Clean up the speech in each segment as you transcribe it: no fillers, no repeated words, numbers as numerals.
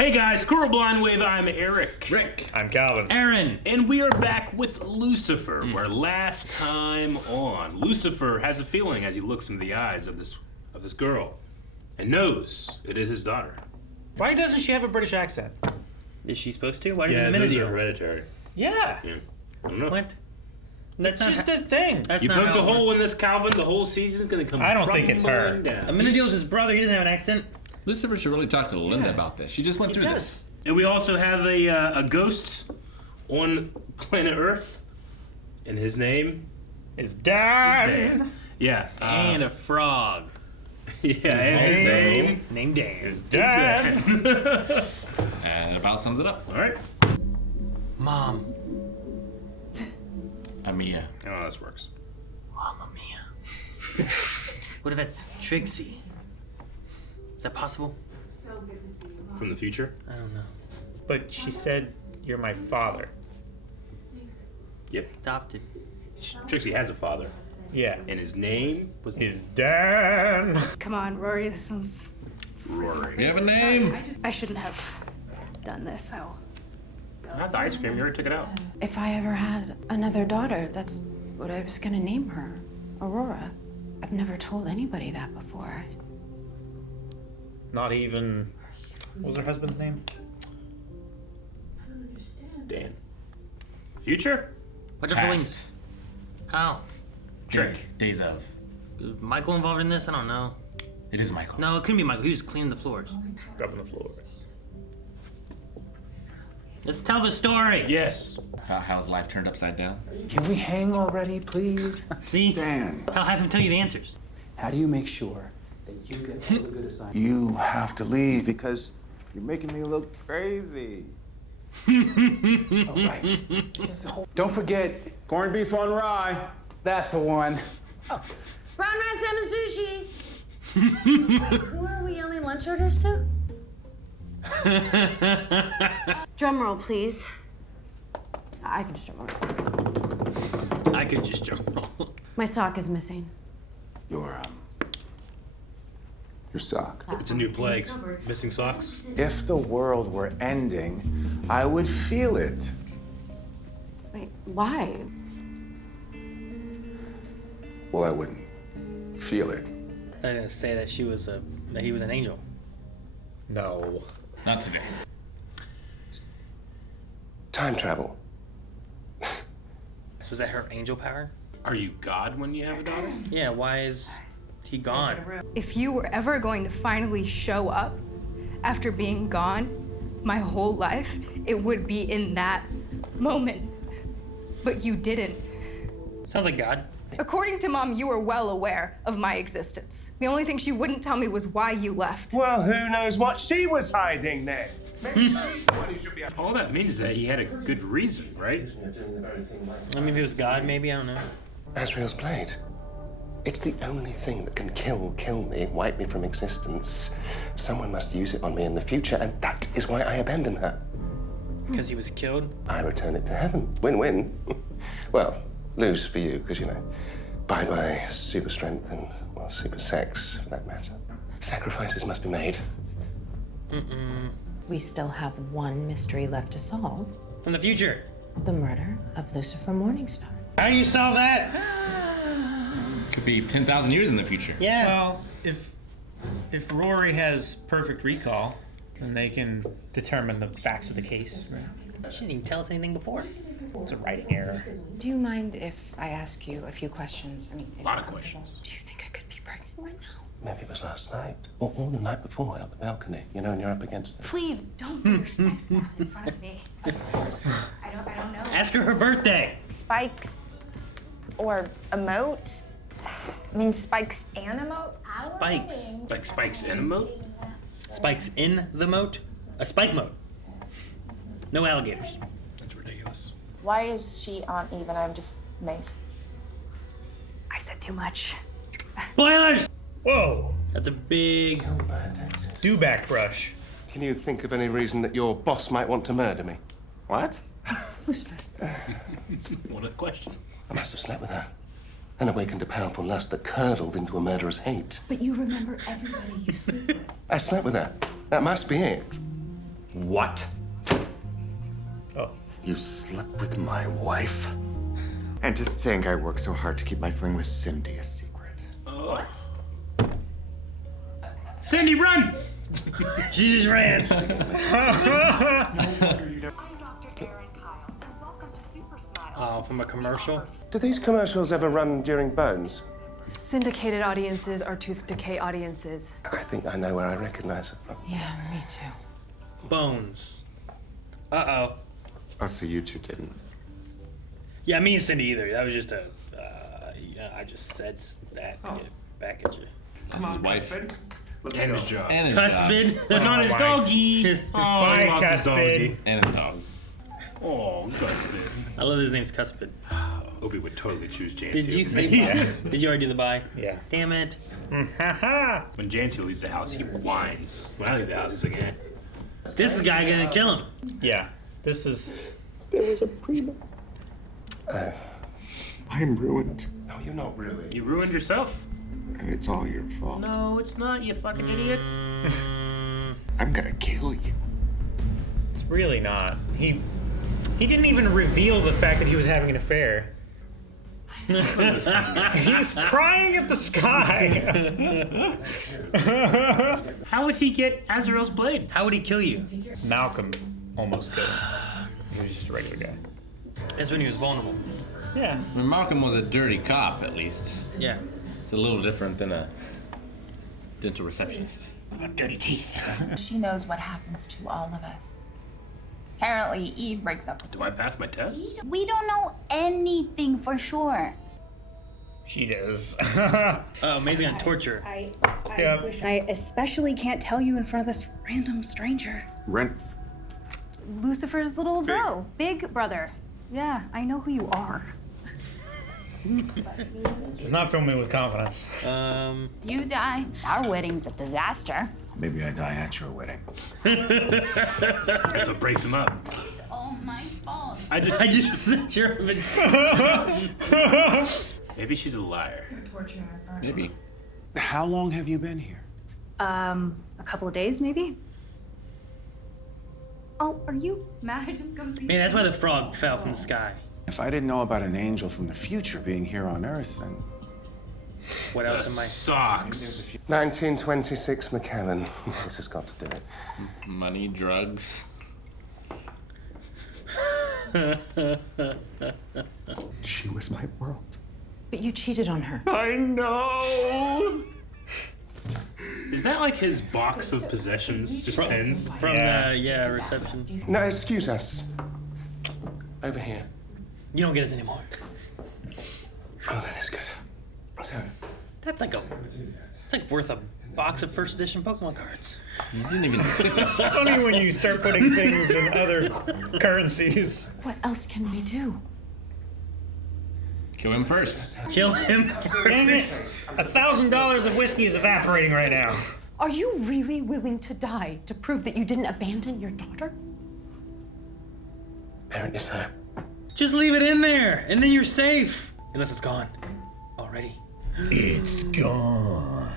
Hey guys, Squirrel Blind Wave, I'm Eric. Rick. I'm Calvin. Aaron. And we are back with Lucifer, where last time on, Lucifer has a feeling as he looks into the eyes of this girl and knows it is his daughter. Why doesn't she have a British accent? Is she supposed to? Why does it Yeah, minute those you? are hereditary. Yeah. I don't know. What? That's just a thing. That's You not poked how a it hole works. in this, Calvin, the whole season's gonna come I don't think it's her. crumbling down. Amenadiel's his brother. He doesn't have an accent. Lucifer should really talk to Linda about this. She just went through this. And we also have a ghost on planet Earth, and his name It's is Dan. Dan. Yeah. And a frog. Yeah, and his name Named Dan. is Dan. And it about sums it up. All right. Mom. Amia. I don't know how this works. Mamma mia. What if it's Trixie? Is that possible? From the future? I don't know. But she said you're my father. Yep. Adopted. Trixie has a father, Yeah. and his name was Is Dan. Come on, Rory, this sounds... Rory. You have a name? I shouldn't have done this. I'll... Not the ice cream. You already took it out. If I ever had another daughter, that's what I was gonna name her, Aurora. I've never told anybody that before. Not even. What was her husband's name? Dan. Future? What's up the wings? Past. How? Trick. Days of. Is Michael involved in this? I don't know. It is Michael. No, it couldn't be Michael. He was cleaning the floors. Rubbing the floor. Let's tell the story. Yes. How his life turned upside down. Can we hang already, please? See? Dan, I'll have him tell you the answers. how do you make sure that you get all the good assignments? You have to leave because you're making me look crazy. All right. Don't forget, Corned beef on rye. that's the one. Brown rice, salmon, sushi. Who are we yelling lunch orders to? Drum roll, please. I can just drum roll. I could just jump roll. My sock is missing. Your sock. It's a new plague. Missing socks. If the world were ending, I would feel it. Wait, why? Well, I wouldn't feel it. I didn't say that he was an angel. No. Not today. Time travel. So is that her angel power? Are you God when you have a daughter? Yeah, why is he gone? If you were ever going to finally show up after being gone my whole life, it would be in that moment. But you didn't. Sounds like God. According to Mom, you were well aware of my existence. The only thing she wouldn't tell me was why you left. Well, who knows what she was hiding then? Maybe she's the one who should be. All that means is that he had a good reason, right? I mean, if it was God, maybe, I don't know. Asriel's blade. It's the only thing that can kill me, wipe me from existence. Someone must use it on me in the future, and that is why I abandon her. Because he was killed? I return it to heaven. Win-win. Well, lose for you, because, bye-bye super strength and, well, super sex, for that matter. Sacrifices must be made. We still have one mystery left to solve. From the future. The murder of Lucifer Morningstar. How do you solve that? Could be 10,000 years in the future. Yeah. Well, if Rory has perfect recall, then they can determine the facts of the case. Right? She didn't even tell us anything before. It's a writing error. Do you mind if I ask you a few questions? I mean, if A lot you're of comfortable. questions. Do you think I could be pregnant right now? Maybe it was last night, or the night before out the balcony, and you're up against it. Please don't do your sex math in front of me. Of course. I don't know. Ask her birthday. Spikes or emote? I mean, spikes and emote? Spikes. Like spikes in a moat? Spikes in the moat? A spike moat. No alligators. That's ridiculous. Why is she on even? I'm just amazed. I've said too much. Spoilers! Whoa! That's a big... Do-back brush. Can you think of any reason that your boss might want to murder me? What? What a question. I must have slept with her and awakened a powerful lust that curdled into a murderous hate. But you remember everybody you sleep with. I slept with her. That must be it. What? Oh. You slept with my wife? And to think I worked so hard to keep my fling with Cindy a secret. What? Cindy, run! She just ran. Oh, from a commercial? Do these commercials ever run during Bones? Syndicated audiences are tooth decay audiences. I think I know where I recognize it from. Yeah, me too. Bones. Uh-oh. Oh, so you two didn't. Yeah, me and Cindy either. That was just a. I just said that back at you. That's his wife. And his job. And his Cuspid. dog. But not his doggy. Oh, he lost his doggy. And his dog. Oh, Cuspid. I love his name's Cuspid. Opie would totally choose Jancy. Did you say bye? Did you already do the bye? Yeah. Damn it. When Jancy leaves the house, he whines. When I leave the house, he's like, eh. This is guy gonna kill him. Yeah. This is. There was a prima. I'm ruined. No, you're not ruined. You ruined yourself. And it's all your fault. No, it's not, you fucking idiot. I'm gonna kill you. It's really not. He didn't even reveal the fact that he was having an affair. He's crying at the sky. How would he get Azrael's blade? How would he kill you? Malcolm almost killed him. He was just a regular guy. That's when he was vulnerable. Yeah. I mean, Malcolm was a dirty cop, at least. Yeah. It's a little different than a dental receptionist. Dirty teeth. She knows what happens to all of us. Apparently, Eve breaks up with Do I pass my test? We don't know anything for sure. She does. Amazing on torture. I especially can't tell you in front of this random stranger. Rent. Lucifer's little bro, big brother. Yeah, I know who you are. Does not fill me with confidence. You die. Our wedding's a disaster. Maybe I die at your wedding. That's what breaks him up. It's all my fault. I just sent your Maybe she's a liar. Maybe. How long have you been here? A couple of days, maybe? Oh, are you mad I didn't come see you? Man, that's why the frog fell from the sky. If I didn't know about an angel from the future being here on Earth, then... What else am I? Socks. 1926 McAllen. This has got to do it. Money, drugs. She was my world. But you cheated on her. I know! Is that like his box of possessions? Just pens? From reception. No, excuse us. Over here. You don't get us anymore. Oh, that is good. So, That's like it's like worth a box of first edition Pokemon cards. You didn't even sip it. It's funny when you start putting things in other currencies. What else can we do? Kill him first. Kill him. Dang it! $1,000 of whiskey is evaporating right now. Are you really willing to die to prove that you didn't abandon your daughter? apparently so. Just leave it in there, and then you're safe. Unless it's gone already. It's gone.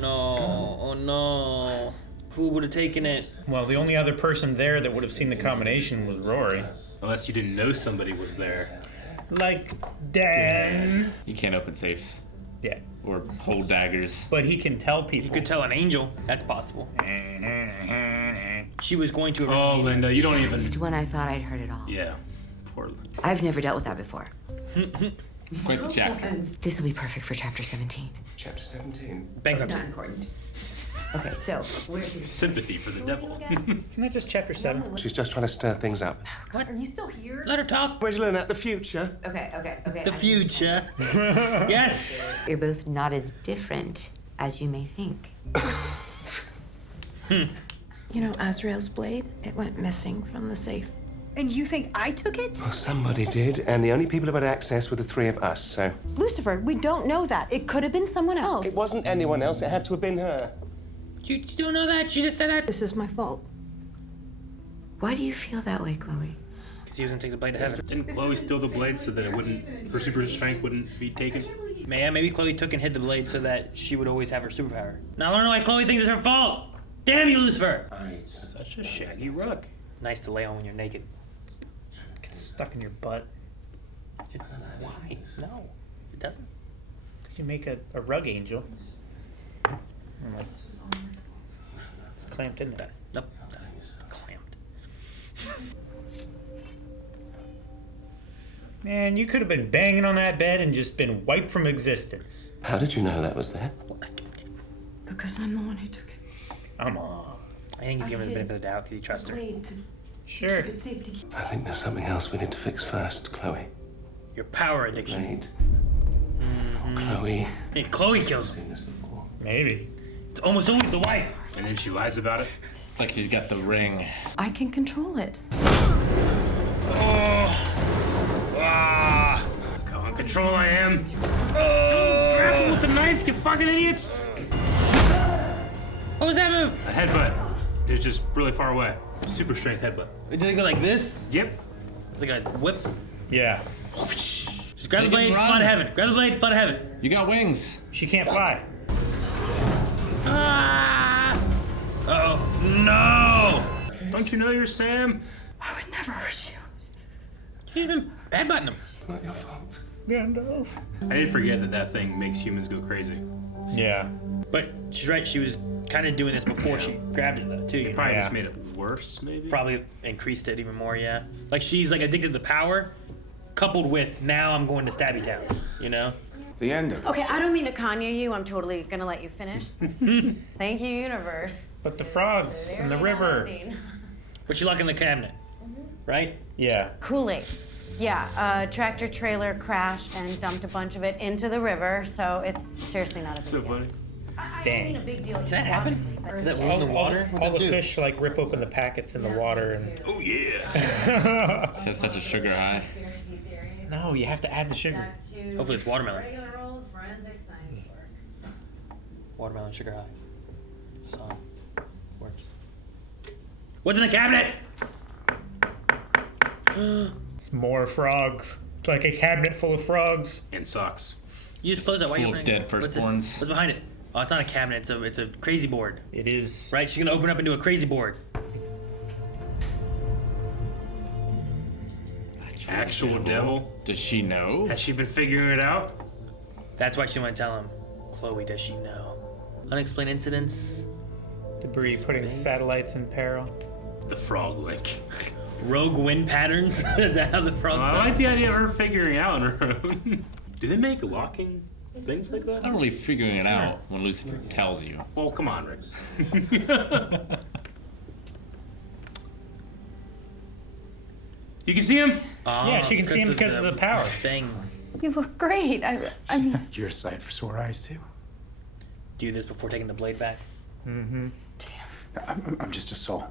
No, oh no. Who would have taken it? Well, the only other person there that would have seen the combination was Rory. Unless you didn't know somebody was there. Like Dan. You can't open safes. Yeah. Or hold daggers. But he can tell people. He could tell an angel. That's possible. She was going to. Oh, Linda, you don't even. Just when I thought I'd heard it all. Yeah. Poor. I've never dealt with that before. It's quite the chapter. This will be perfect for chapter 17. Chapter 17. Bankruptcy. Not important. Okay, so where's your Sympathy for the devil. Isn't that just chapter 7? She's just trying to stir things up. God, are you still here? Let her talk. Where'd you learn that? The future? Okay. The future. Yes. You're both not as different as you may think. You know, Azrael's blade, it went missing from the safe. And you think I took it? Well, somebody did, and the only people who had access were the three of us, so... Lucifer, we don't know that. It could have been someone else. It wasn't anyone else. It had to have been her. You don't know that? She just said that. This is my fault. Why do you feel that way, Chloe? Because he was gonna take the blade to heaven. Didn't Chloe steal the blade so that it wouldn't, her super strength wouldn't be taken? Maybe Chloe took and hid the blade so that she would always have her superpower. Now I don't know why Chloe thinks it's her fault. Damn you, Lucifer! Such a shaggy rug. Nice to lay on when you're naked. Gets stuck in your butt. Why? No, it doesn't. Could you make a rug angel? It's clamped in there. Nope. Clamped. Man, you could have been banging on that bed and just been wiped from existence. How did you know that was there? Because I'm the one who took it. Come on. I think he's giving her the benefit of the doubt because he trusts her. Sure. Keep it safe to keep. I think there's something else we need to fix first, Chloe. Your power addiction. Blade. Chloe. Hey, Chloe kills him. Seen this before. Maybe. It's almost always the wife. And then she lies about it. It's like she's got the ring. I can control it. Come on, control I am. Grapple with the knife, you fucking idiots. What was that move? A headbutt. It was just really far away. Super strength headbutt. Did it go like this? Yep. It's like a whip. Yeah. Just grab the blade, run. fly to heaven. Grab the blade, fly to heaven. You got wings. She can't fly. Ah! Oh no! Don't you know you're Sam? I would never hurt you. She's been headbutting him. It's not your fault. Gandalf. I did forget that thing makes humans go crazy. Yeah. But she's right. She was kind of doing this before she grabbed it, though, too. You know? Probably just made it worse, maybe. Probably increased it even more. Yeah. Like she's like addicted to the power, coupled with now I'm going to Stabby Town. You know. The end of it. Okay, I don't mean to Kanye you. I'm totally gonna let you finish. Thank you, universe. But the frogs in the river. But she locked in the cabinet, right? Yeah. Kool-Aid. Yeah, tractor trailer crashed and dumped a bunch of it into the river, so it's seriously not a big So deal. funny. I Dang. don't mean a big deal. Did that happen? Is that in the water? All the fish like rip open the packets in the water and. Oh yeah. She has such a sugar high. No, you have to add the sugar. Hopefully it's watermelon. Regular old forensic science work. Watermelon sugar high. Song works. What's in the cabinet? It's more frogs. It's like a cabinet full of frogs. And socks. You just close that. Why are you Full of opening dead it? firstborns. What's behind it? Oh, it's not a cabinet. It's a crazy board. It is. Right? She's gonna open up into a crazy board. Actual devil. Does she know? Has she been figuring it out? That's why she want to tell him. Chloe, does she know? Unexplained incidents. Debris putting satellites in peril. The frog link. Rogue wind patterns. Is that how the frog? I like the idea of her figuring out on her own. Do they make locking things like It's that? not really figuring it out when Lucifer tells you. Well, come on, Rick. You can see him? Yeah, she can see him because of the power. Thing. You look great. I mean, You're a sight for sore eyes, too. Do this before taking the blade back. Mm-hmm. I'm just a soul,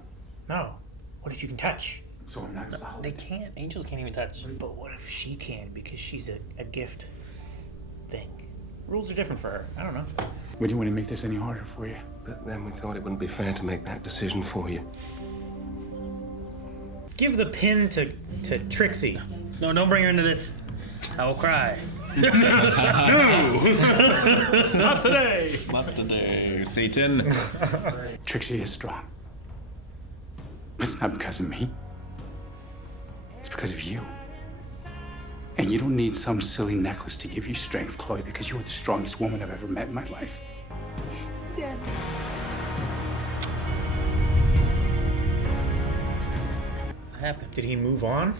No. What if you can touch? so I'm not solid. They can't. Angels can't even touch. But what if she can because she's a gift thing? Rules are different for her. I don't know. We didn't want to make this any harder for you. But then we thought it wouldn't be fair to make that decision for you. Give the pin to Trixie. No, don't bring her into this. I will cry. No! Not today! Not today, Satan. Trixie is strong. But it's not because of me. It's because of you. And you don't need some silly necklace to give you strength, Chloe, because you are the strongest woman I've ever met in my life. Dad. What happened? Did he move on?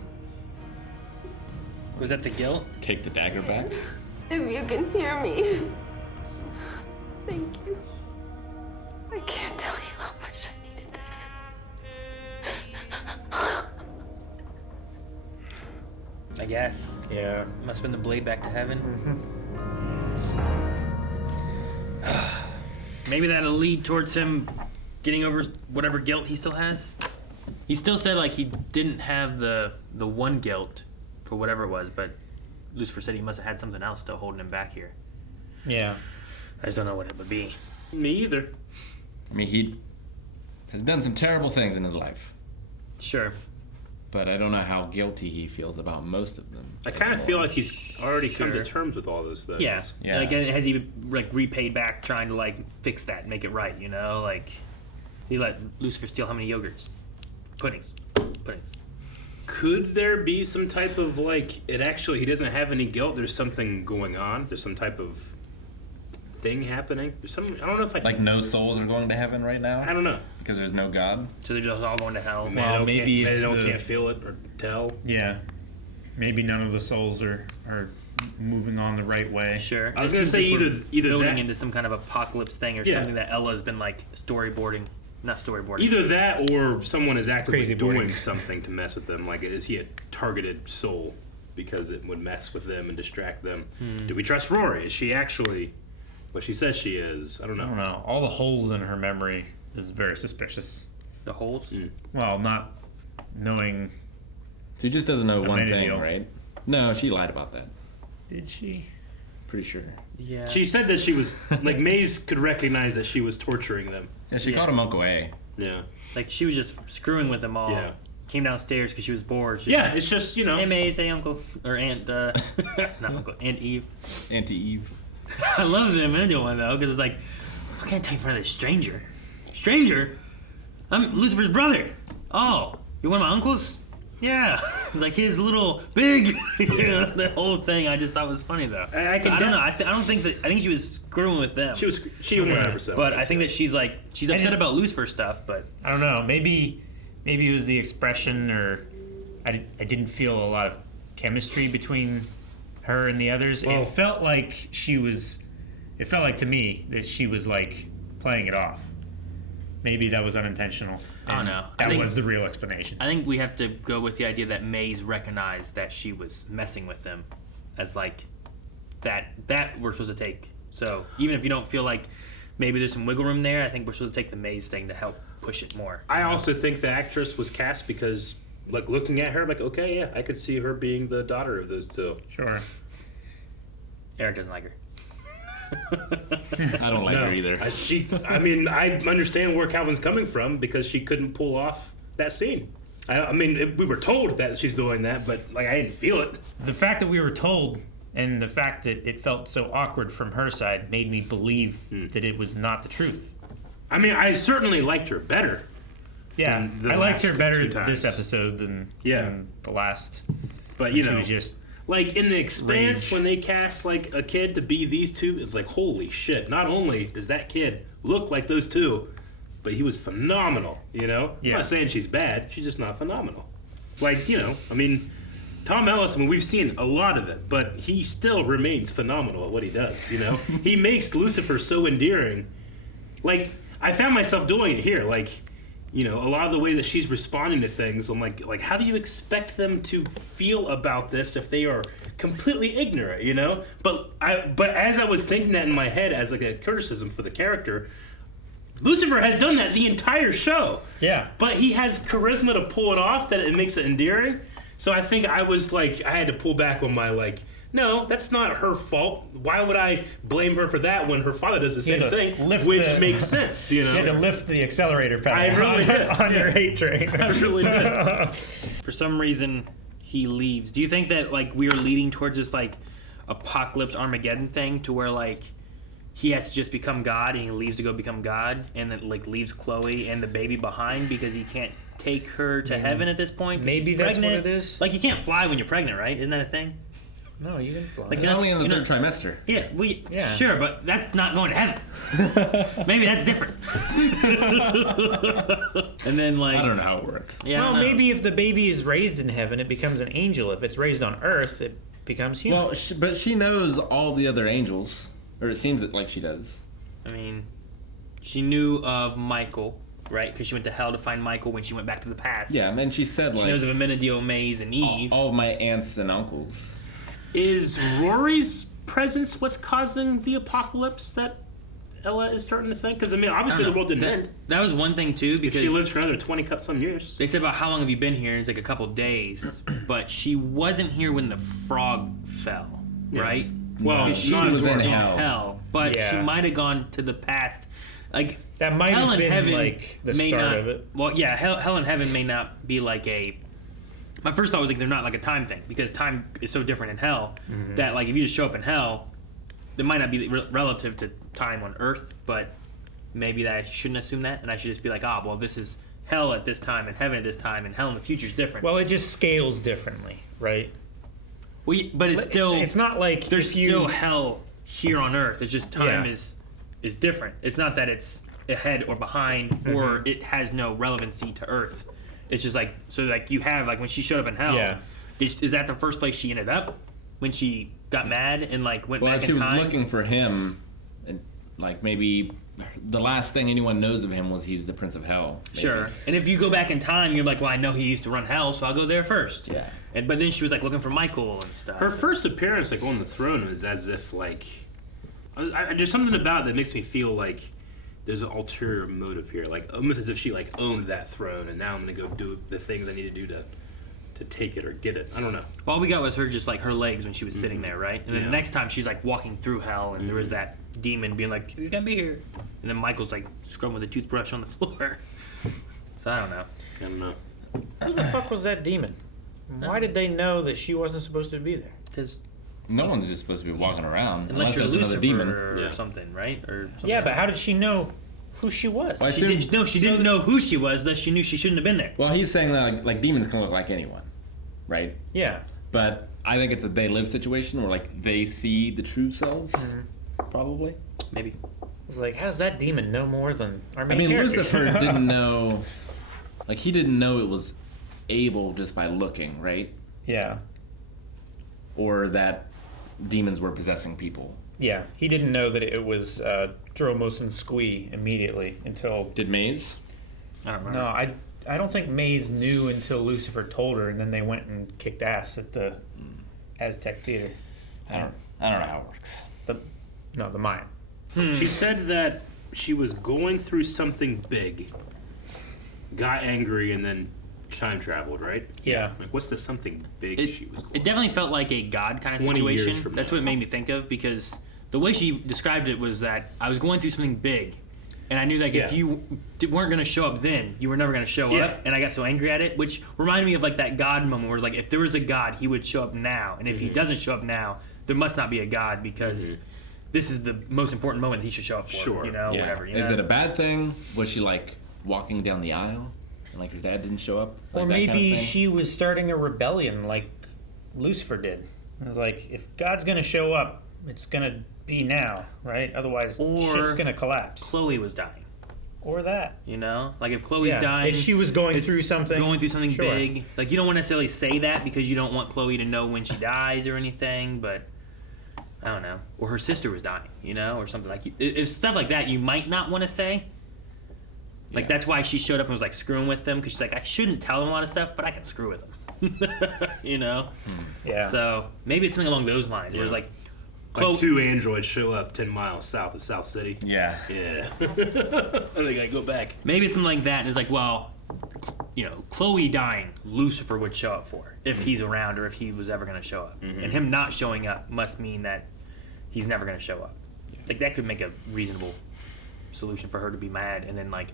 Was that the guilt? Take the dagger back. If you can hear me, thank you. I can't tell you how much I needed this. I guess. Yeah. Must have been the blade back to heaven. Maybe that'll lead towards him getting over whatever guilt he still has. He still said like he didn't have the one guilt for whatever it was, but Lucifer said he must have had something else still holding him back here. Yeah. I just don't know what it would be. Me either. I mean, he has done some terrible things in his life. Sure. But I don't know how guilty he feels about most of them. I kind of feel like he's already come to terms with all those things. Yeah. Like, has he like repaid back trying to like fix that, make it right? You know, like. He let Lucifer steal how many yogurts? Puddings. Could there be some type of like he doesn't have any guilt? There's something going on. There's some type of thing happening. There's some. I don't know if like no souls are going to heaven right now. I don't know because there's no God. So they're just all going to hell. Well, maybe they can't feel it or tell. Yeah, maybe none of the souls are moving on the right way. Sure. I was gonna say either building that into some kind of apocalypse thing or something that Ella's been like not storyboarding. Either that or someone is actively Crazy doing boarding. something to mess with them. Like, is he a targeted soul because it would mess with them and distract them? Do we trust Rory? Is she actually what she says she is? I don't know. All the holes in her memory is very suspicious. The holes? Well, not knowing. She just doesn't know one thing, deal. right? No, she lied about that. Did she? Pretty sure. Yeah. She said that she was like Maze could recognize that she was torturing them. Yeah, she called him Uncle A. Yeah. Like she was just screwing with them all. Yeah. Came downstairs because she was bored. It's just, Hey Maze, hey Uncle. Or Aunt, not Uncle, Aunt Eve. Auntie Eve. I love the middle one though, because it's like, I can't take in front of this stranger. Stranger? I'm Lucifer's brother. Oh, you're one of my uncles? Yeah. It's like his little big, the whole thing I just thought was funny though. I don't know. I think she was screwing with them. She 100%. But I think that she's upset about Lucifer stuff, but I don't know. Maybe it was the expression, or I didn't feel a lot of chemistry between her and the others. It felt like to me that she was like playing it off. Maybe that was unintentional. I don't know. That was the real explanation. I think we have to go with the idea that Maze recognized that she was messing with them as like that we're supposed to take. So even if you don't feel like maybe there's some wiggle room there, I think we're supposed to take the Maze thing to help push it more. I also think the actress was cast because, like, looking at her, like, okay, yeah, I could see her being the daughter of those two. Sure. Eric doesn't like her. I don't like her either. I understand where Calvin's coming from because she couldn't pull off that scene. We were told that she's doing that, but like I didn't feel it. The fact that we were told, and the fact that it felt so awkward from her side, made me believe that it was not the truth. I mean, I certainly liked her better. Yeah, I liked her better this episode than the last. But she was just. Like, in The Expanse, when they cast, like, a kid to be these two, it's like, holy shit. Not only does that kid look like those two, but he was phenomenal, you know? Yeah. I'm not saying she's bad. She's just not phenomenal. Like, Tom Ellis, we've seen a lot of it, but he still remains phenomenal at what he does, you know? He makes Lucifer so endearing. Like, I found myself doing it here, like... a lot of the way that she's responding to things, I'm like, how do you expect them to feel about this if they are completely ignorant, you know? But as I was thinking that in my head as like a criticism for the character, Lucifer has done that the entire show. Yeah. But he has charisma to pull it off that it makes it endearing. So I think I was like, I had to pull back on my like, no, that's not her fault. Why would I blame her for that when her father does the same thing, which makes sense, you know? You had to lift the accelerator pedal I really did. on your hate train. I really did. For some reason, he leaves. Do you think that like we are leading towards this like apocalypse Armageddon thing to where like he has to just become God and he leaves to go become God and then like leaves Chloe and the baby behind because he can't take her to heaven at this point? Maybe that's what it is. Like you can't fly when you're pregnant, right? Isn't that a thing? No, you can fly. Like only in the third trimester. Yeah, sure, but that's not going to heaven. Maybe that's different. And then, like... I don't know how it works. Yeah, well, maybe if the baby is raised in heaven, it becomes an angel. If it's raised on earth, it becomes human. Well, but she knows all the other angels. Or it seems like she does. I mean, she knew of Michael, right? Because she went to hell to find Michael when she went back to the past. Yeah, and she said, she knows of Amenadiel, Maze, and Eve. All of my aunts and uncles. Is Rory's presence what's causing the apocalypse that Ella is starting to think? Because, obviously the world didn't end. That was one thing, too, because... If she lives for another 20-some years. They said about how long have you been here? It's like a couple days. But she wasn't here when the frog fell, right? Well, she was in hell. But she might have gone to the past. Like, that might hell have been, heaven like, the start of it. Well, yeah, hell and heaven may not be like a... My first thought was like they're not like a time thing because time is so different in hell that like if you just show up in hell, it might not be relative to time on Earth, but maybe that I shouldn't assume that, and I should just be like, well, this is hell at this time, and heaven at this time, and hell in the future is different. Well, it just scales differently, right? Well, but it's still... It's not like there's still hell here on Earth. It's just time is different. It's not that it's ahead or behind, or it has no relevancy to Earth. It's just like, so like you have, like when she showed up in hell, is that the first place she ended up? When she got mad and like went back in time? Well, she was looking for him, and like maybe the last thing anyone knows of him was he's the Prince of Hell. Maybe. Sure. And if you go back in time, you're like, well, I know he used to run hell, so I'll go there first. Yeah. But then she was like looking for Michael and stuff. Her first appearance, like on the throne, was as if like there's something about it that makes me feel like there's an ulterior motive here, like almost as if she like owned that throne, and now I'm gonna go do the things I need to do to take it or get it. I don't know. All we got was her just like her legs when she was sitting there, right? And then the next time she's like walking through hell, and there was that demon being like, "He's gonna be here," and then Michael's like scrubbing with a toothbrush on the floor. So I don't know. Who the fuck was that demon? Why did they know that she wasn't supposed to be there? Because no one's just supposed to be walking around unless you're there's another demon or something, right? Or something but how did she know who she was? Well, she didn't know who she was. That she knew she shouldn't have been there. Well, he's saying that like demons can look like anyone, right? Yeah. But I think it's a they live situation where like they see the true selves, probably. Maybe. It's like, how does that demon know more than our main characters? characters? Lucifer didn't know, like he didn't know it was able just by looking, right? Yeah. Or that demons were possessing people. Yeah, he didn't know that it was Dromos and Squee immediately until... Did Maze? I don't remember. No, I don't think Maze knew until Lucifer told her, and then they went and kicked ass at the Aztec Theater. I don't know how it works. The Mayan. She said that she was going through something big, got angry, and then time traveled, right? Yeah. Like, what's the something big she was going It definitely felt like a God kind of 20 years situation. from That's now. what it made me think of, because the way she described it was that I was going through something big, and I knew that if you weren't going to show up then, you were never going to show up, and I got so angry at it, which reminded me of like that God moment where it's like, if there was a God, he would show up now, and if he doesn't show up now, there must not be a God, because this is the most important moment he should show up for, whatever. Is it a bad thing? Was she like walking down the aisle? And like her dad didn't show up? Like Or that maybe kind of thing? she was starting a rebellion like Lucifer did. It was like, if God's going to show up, it's going to be now, right? Otherwise, shit's going to collapse. Chloe was dying. Or that. You know? Like if Chloe's dying... If she was going through something. Sure. Big. Like you don't want to necessarily say that because you don't want Chloe to know when she dies or anything, but... I don't know. Or her sister was dying, or something like if stuff like that you might not want to say. Like that's why she showed up and was like screwing with them, because she's like, I shouldn't tell them a lot of stuff, but I can screw with them. Yeah. So maybe it's something along those lines. Where it's like, Like two androids show up 10 miles south of South City. Yeah. Yeah. And they gotta go back. Maybe it's something like that, and it's like, well, Chloe dying, Lucifer would show up for if he's around or if he was ever going to show up. And him not showing up must mean that he's never going to show up. Like that could make a reasonable solution for her to be mad and then like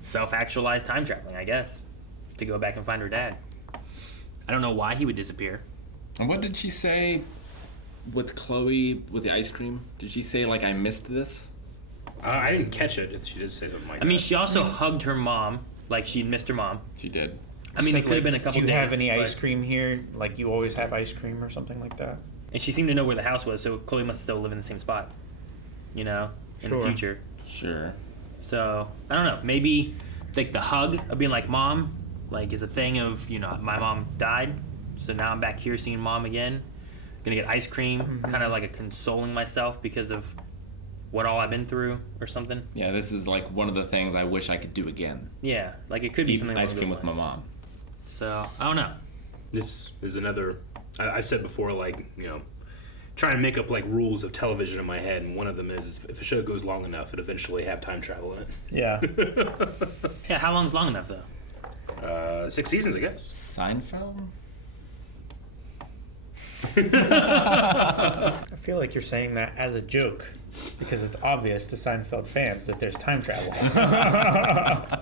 self-actualize time traveling, I guess, to go back and find her dad. I don't know why he would disappear. And what did she say with Chloe with the ice cream? Did she say like, I missed this? I didn't catch it if she did say something like that. I mean, she also hugged her mom like she missed her mom. She did. I mean, it could have been a couple days. Do you have any ice cream here? Like you always have ice cream or something like that? And she seemed to know where the house was, so Chloe must still live in the same spot, in the future. Sure. So, I don't know. Maybe like the hug of being like, Mom, like is a thing of, my mom died, so now I'm back here seeing Mom again. Gonna get ice cream, kind of like a consoling myself because of what all I've been through or something. Yeah, this is like one of the things I wish I could do again. Yeah, like it could be something ice along cream those with my lines. mom. So, I don't know. This is another... I said before, like, trying to make up, like, rules of television in my head, and one of them is if a show goes long enough, it eventually have time travel in it. Yeah. Yeah, how long's long enough, though? 6 seasons, I guess. Seinfeld? I feel like you're saying that as a joke, because it's obvious to Seinfeld fans that there's time travel.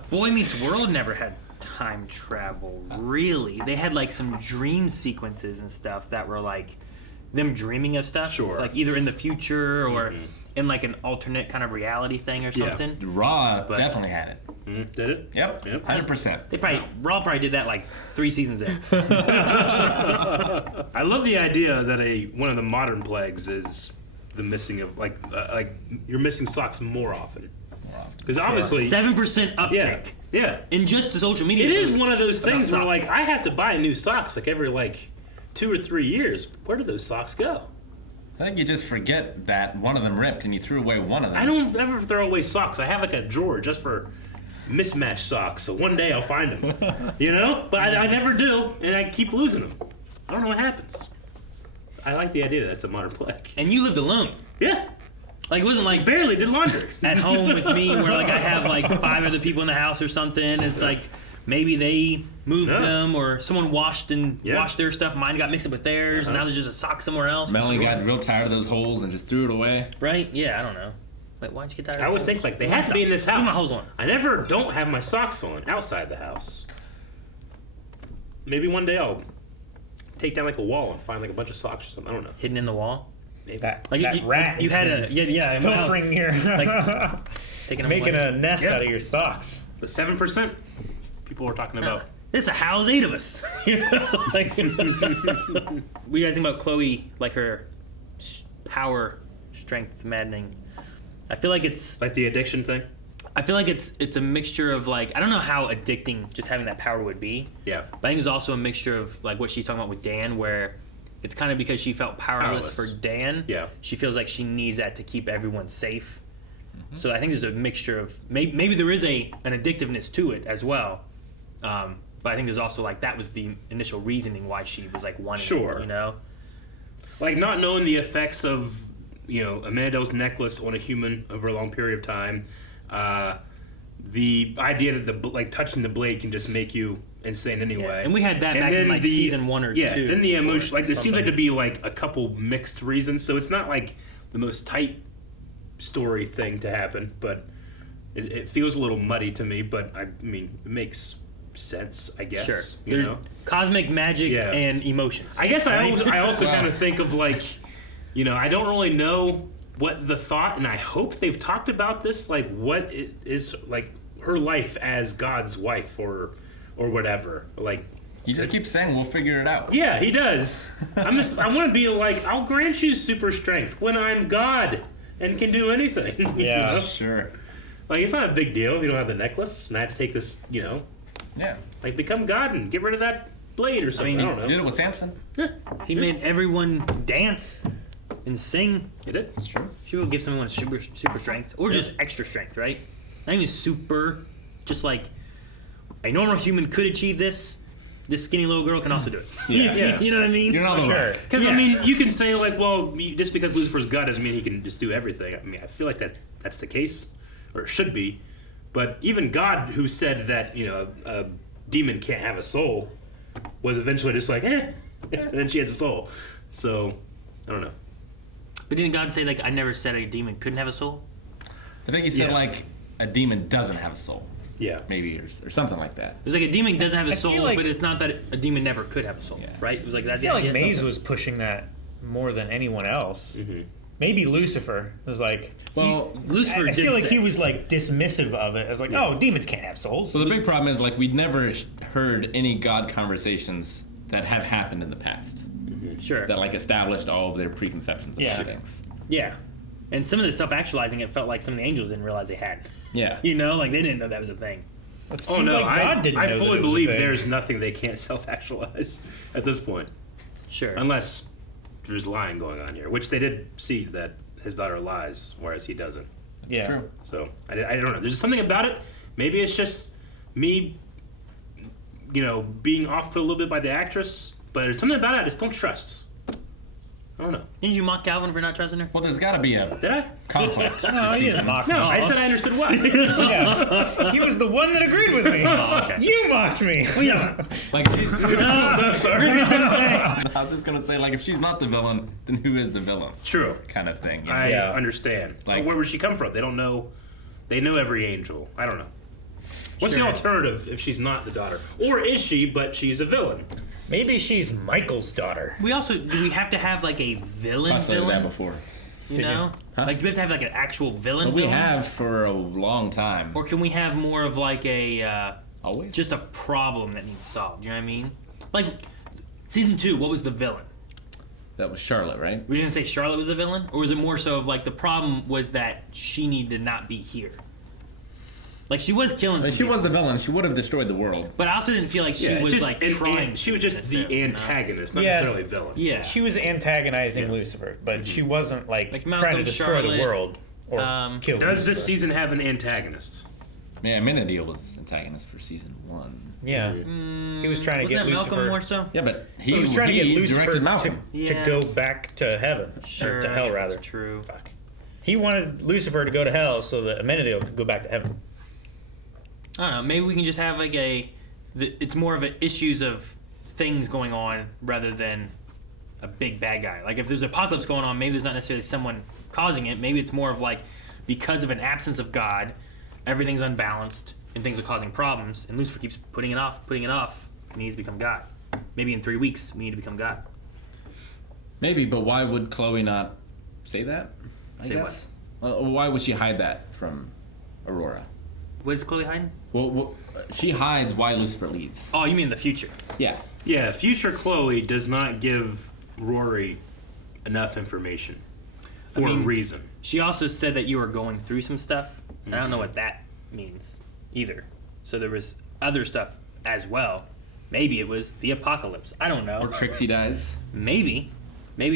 Boy Meets World never had time travel, really. They had like some dream sequences and stuff that were like them dreaming of stuff, like either in the future or in like an alternate kind of reality thing or something. Raw definitely had it. Did it? Yep. 100%. They probably Raw probably did that like 3 seasons in. I love the idea that one of the modern plagues is the missing of like you're missing socks more often. Because obviously 7% uptick. Yeah. In just the social media. It is one of those things where socks. like I have to buy new socks like every like 2 or 3 years. Where do those socks go? I think you just forget that one of them ripped and you threw away one of them. I don't ever throw away socks. I have like a drawer just for mismatched socks. So one day I'll find them. You know? But I never do, and I keep losing them. I don't know what happens. I like the idea that it's a modern plague. And you lived alone. Yeah. Like it wasn't like barely did laundry at home with me where like I have like 5 other people in the house or something. It's like maybe they moved them or someone washed their stuff. Mine got mixed up with theirs, and now there's just a sock somewhere else. Melanie got real tired of those holes and just threw it away. Right? Yeah, I don't know. Wait, why'd you get tired? I always think like they have to be in this house. Leave my hose on. I never don't have my socks on outside the house. Maybe one day I'll take down like a wall and find like a bunch of socks or something. I don't know. Hidden in the wall? Maybe. That you rat. You had a in my house. pilfering here, Like, taking making away. a nest out of your socks. The 7% people are talking about. This is a house 8 of us. You know? Like, what do you guys think about Chloe? Like her power, strength, maddening. I feel like it's like the addiction thing. I feel like it's a mixture of like I don't know how addicting just having that power would be. Yeah. But I think it's also a mixture of like what she's talking about with Dan, where it's kind of because she felt powerless for Dan. Yeah. She feels like she needs that to keep everyone safe. So I think there's a mixture of maybe there is an addictiveness to it as well. But I think there's also like that was the initial reasoning why she was like wanting it, you know? Like not knowing the effects of, Amanda's necklace on a human over a long period of time. The idea that touching the blade can just make you insane anyway. Yeah. And we had that back in like season 1 or 2. Yeah, then the emotion, like there seems like to be like a couple mixed reasons, so it's not like the most tight story thing to happen, but it feels a little muddy to me, but I mean, it makes sense, I guess. Sure. You know? Cosmic magic and emotions. I guess I also kind of think of like, I don't really know what the thought, and I hope they've talked about this, like what it is, like her life as God's wife or whatever. Like he just keeps saying we'll figure it out. Yeah, he does. I want to be like, I'll grant you super strength when I'm God and can do anything. Yeah, sure. Like it's not a big deal if you don't have the necklace, and I have to take this, Yeah. like become God and get rid of that blade or something. I don't know. He did it with Samson. Yeah. He made everyone dance and sing. He did. That's true. She will give someone super strength or just extra strength, right? Not even super, just like a normal human could achieve this. This skinny little girl can also do it. Yeah. You know what I mean? You're not Sure. Because I mean, you can say like, well, just because Lucifer's God doesn't mean he can just do everything. I mean, I feel like that's the case, or it should be. But even God, who said that a demon can't have a soul, was eventually just like, and then she has a soul. So I don't know. But didn't God say like I never said a demon couldn't have a soul? I think he said like a demon doesn't have a soul. Yeah. Maybe or something like that. It was like a demon doesn't have a I soul, feel like- but it's not that a demon never could have a soul, right? It was like that. I feel like Maze was pushing that more than anyone else. Mm-hmm. Maybe Lucifer was like. Well, Lucifer I feel did like say- he was like dismissive of it as like, oh, demons can't have souls. So the big problem is like we'd never heard any God conversations that have happened in the past. Sure. That like established all of their preconceptions of Yeah. things. Yeah. And some of the self-actualizing, it felt like some of the angels didn't realize they had. Yeah. Like they didn't know that was a thing. It Oh seemed no, like God didn't I know that fully it was a believe thing. there's nothing they can't self-actualize at this point. Sure. Unless there's lying going on here, which they did see that his daughter lies, whereas he doesn't. Yeah. True. So I don't know. There's just something about it. Maybe it's just me, being off-put a little bit by the actress, but there's something about it I just don't trust. I don't know. Didn't you mock Calvin for not trusting her? Well, there's got to be a Did I? conflict. No, he didn't mock No, me. I said I understood why. Yeah. He was the one that agreed with me. okay. You mocked me. Like, Sorry. I was just gonna say, like, if she's not the villain, then who is the villain? True. Kind of thing. I Yeah. understand. Like- But where would she come from? They don't know. They know every angel. I don't know. What's the Sure. alternative if she's not the daughter? Or is she, but she's a villain? Maybe she's Michael's daughter. Do we have to have like a villain? I said that Villain? before. You know? Like, do we have to have like an actual villain? Well, we have for a long time. Or can we have more of like a always just a problem that needs solved? You know what I mean? Like season 2, what was the villain? That was Charlotte, right? Were you gonna say Charlotte was the villain, or was it more so of like the problem was that she needed to not be here? Like she was killing. She was the villain. She would have destroyed the world. But I also didn't feel like she was just, like trying. She was just the antagonist, not necessarily villain. Yeah, she was antagonizing Lucifer, but she wasn't like Malcolm, trying to destroy Charlotte, the world or kill. Does Lucifer. this season have an antagonist? Yeah, Amenadiel was antagonist for season 1. Yeah, he was trying to get Lucifer. Malcolm more so? Yeah, but he was trying to get Lucifer directed Malcolm to go back to heaven, or to hell rather. That's true. Fuck. He wanted Lucifer to go to hell so that Amenadiel could go back to heaven. I don't know. Maybe we can just have like it's more of an issues of things going on rather than a big bad guy. Like if there's an apocalypse going on, maybe there's not necessarily someone causing it. Maybe it's more of like because of an absence of God, everything's unbalanced and things are causing problems. And Lucifer keeps putting it off. He needs to become God. Maybe in 3 weeks we need to become God. Maybe, but why would Chloe not say that? I Say guess. Well, why would she hide that from Aurora? Where's Chloe hiding? Well, she hides why Lucifer leaves. Oh, you mean the future? Yeah. Yeah, future Chloe does not give Rory enough information for a reason. She also said that you were going through some stuff, and I don't know what that means either. So there was other stuff as well. Maybe it was the apocalypse. I don't know. Or Trixie dies. Maybe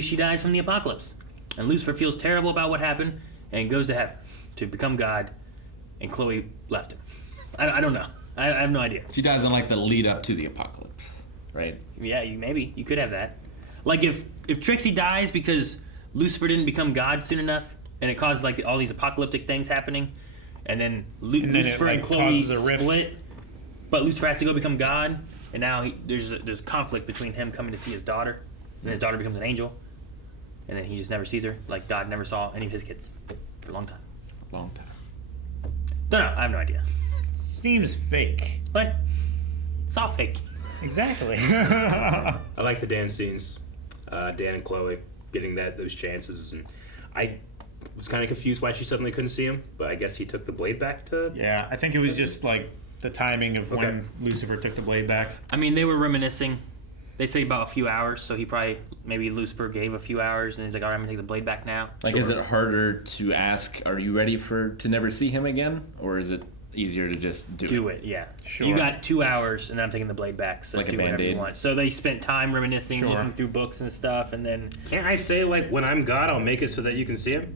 she dies from the apocalypse. And Lucifer feels terrible about what happened and goes to heaven to become God, and Chloe left him. I don't know. I have no idea. She dies on like the lead up to the apocalypse, right? Yeah, you could have that. Like if Trixie dies because Lucifer didn't become God soon enough, and it caused like all these apocalyptic things happening, and then Lucifer and Chloe split, but Lucifer has to go become God, and now there's conflict between him coming to see his daughter, and his daughter becomes an angel, and then he just never sees her. Like God never saw any of his kids for a long time. Don't know. I have no idea. Seems fake. But it's all fake. Exactly. I like the dance scenes. Dan and Chloe getting those chances, and I was kind of confused why she suddenly couldn't see him, but I guess he took the blade back to... Yeah, I think it was just like the timing of when Lucifer took the blade back. I mean, they were reminiscing. They say about a few hours, so maybe Lucifer gave a few hours, and he's like, all right, I'm going to take the blade back now. Like, is it harder to ask, are you ready to never see him again? Or is it easier to just do it? Yeah. Sure. You got 2 hours, and then I'm taking the blade back, so like do a whatever Band-Aid. you want. So they spent time reminiscing, looking through books and stuff, and then... Can't I say, like, when I'm God, I'll make it so that you can see him?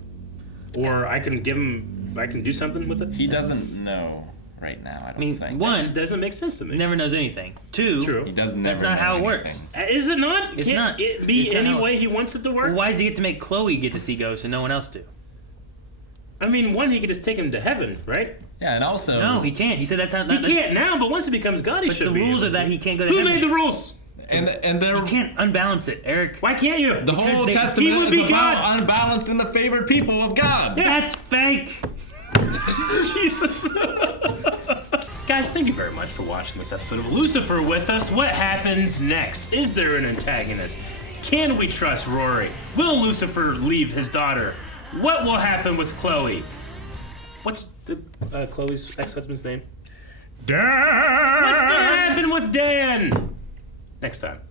Or I can do something with it? He doesn't know right now, I don't think. One, that doesn't make sense to me. He never knows anything. 2, True. He doesn't that's never not know how it anything. works. Is it not? It's Can't not. it be It's not any how- way he wants it to work? Well, why does he get to make Chloe get to see ghosts and no one else do? I mean, he could just take him to heaven, right? Yeah, and also... No, he can't. He said that's not... He can't now, but once he becomes God, he But should the be rules able are that to. he can't go to Who heaven. made the rules? And they're... You can't unbalance it, Eric. Why can't you? The whole they- Testament he would is be about God. unbalanced in the favored people of God. That's fake. Jesus. Guys, thank you very much for watching this episode of Lucifer with us. What happens next? Is there an antagonist? Can we trust Rory? Will Lucifer leave his daughter? What will happen with Chloe? What's Chloe's ex-husband's name? Dan! What's gonna happen with Dan? Next time.